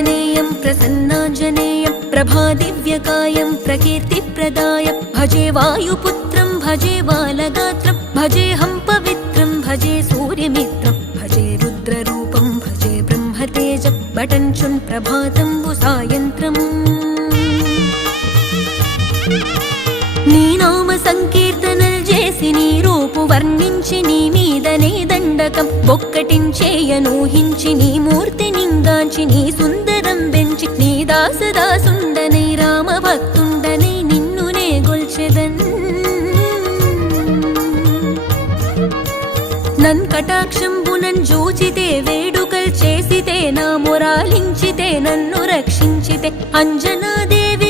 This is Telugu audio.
प्रसन्नाञ्जनेयं प्रसन्नाञ्जनेयं प्रभादिव्यकायं प्रकीर्तिप्रदायं भजे वायुपुत्रं भजे बालगात्रं भजेऽहं पवित्रं भजे सूर्यमित्रं भजे रुद्ररूपं भजे ब्रह्मतेजं बटञ्चुन् प्रभातं सायन्त्रम् నీ నామ సంకీర్తనలు చేసి నీ రూపు వర్ణించి నీ మీదనే దండకం ఒక్కటించేయనూహించి నీ మూర్తి నింగాంచి నీ సుందరం పెంచి నీ దాసదాసుండనై రామ భక్తుండనై నిన్నునే గొల్చెదన్ నన్ కటాక్షంబునన్ జూచితే వేడుకల్ చేసితే నా మొరాలించితే నన్ను రక్షించితే అంజనాదేవి